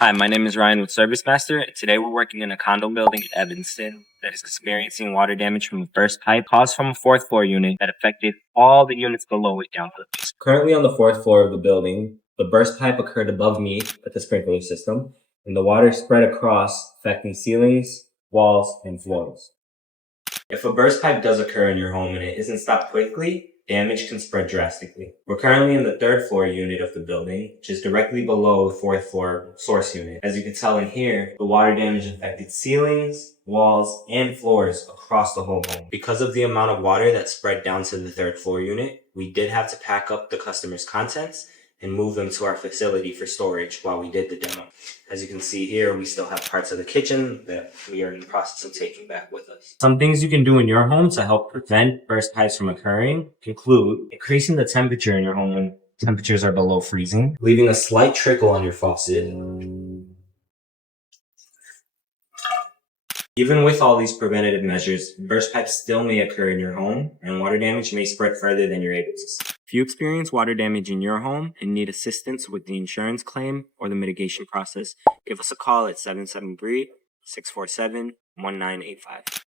Hi, my name is Ryan with ServiceMaster, and today we're working in a condo building in Evanston that is experiencing water damage from a burst pipe caused from a fourth floor unit that affected all the units below it down to the basement. Currently on the fourth floor of the building, the burst pipe occurred above me at the sprinkler system, and the water spread across, affecting ceilings, walls, and floors. If a burst pipe does occur in your home and it isn't stopped quickly, damage can spread drastically. We're currently in the third floor unit of the building, which is directly below the fourth floor source unit. As you can tell in here, the water damage affected ceilings, walls, and floors across the whole home. Because of the amount of water that spread down to the third floor unit, we did have to pack up the customer's contents and move them to our facility for storage while we did the demo. As you can see here, we still have parts of the kitchen that we are in the process of taking back with us. Some things you can do in your home to help prevent burst pipes from occurring include increasing the temperature in your home when temperatures are below freezing, leaving a slight trickle on your faucet. Even with all these preventative measures, burst pipes still may occur in your home, and water damage may spread further than you're able to see. If you experience water damage in your home and need assistance with the insurance claim or the mitigation process, give us a call at 773-647-1985.